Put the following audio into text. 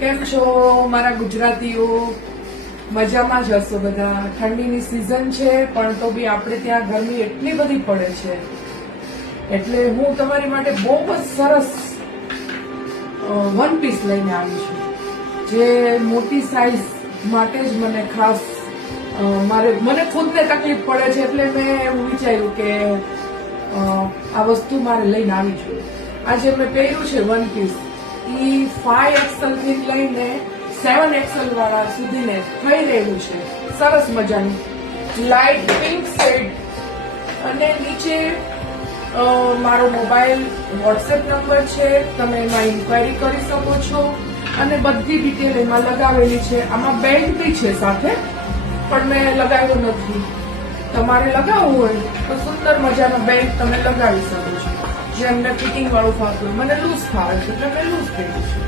કેમ છો મારા ગુજરાતીઓ? મજામાં જ હશો બધા. ઠંડીની સિઝન છે પણ તો બી આપણે ત્યાં ગરમી એટલી બધી પડે છે એટલે હું તમારી માટે બહુ જ સરસ વન પીસ લઈને આવી છું, જે મોટી સાઈઝ માટે જ મને ખાસ મને ખુદને તકલીફ પડે છે એટલે મેં એવું વિચાર્યું કે આ વસ્તુ મારે લઈને આવી છું. આજે મેં પહેર્યું છે વન પીસ. ઈ 5XL થી લઈને 7XL વાળા સુધીને થઈ રહ્યું છે. સરસ મજાનું લાઇટ પિંક શેડ અને નીચે મારો મોબાઈલ વોટ્સએપ નંબર છે, તમે એમાં ઇન્ક્વાયરી કરી શકો છો અને બધી ડિટેલ એમાં લગાવેલી છે. આમાં બેલ્ટ બી છે સાથે, પણ મેં લગાવ્યો નથી. તમારે લગાવવું હોય તો સુંદર મજાનો બેલ્ટ તમે લગાવી શકો છો, જે અમને ફિટિંગ વાળું ફાવતું. મને લૂઝ ફાવે છે એટલે મેં લૂઝ કર્યું છે.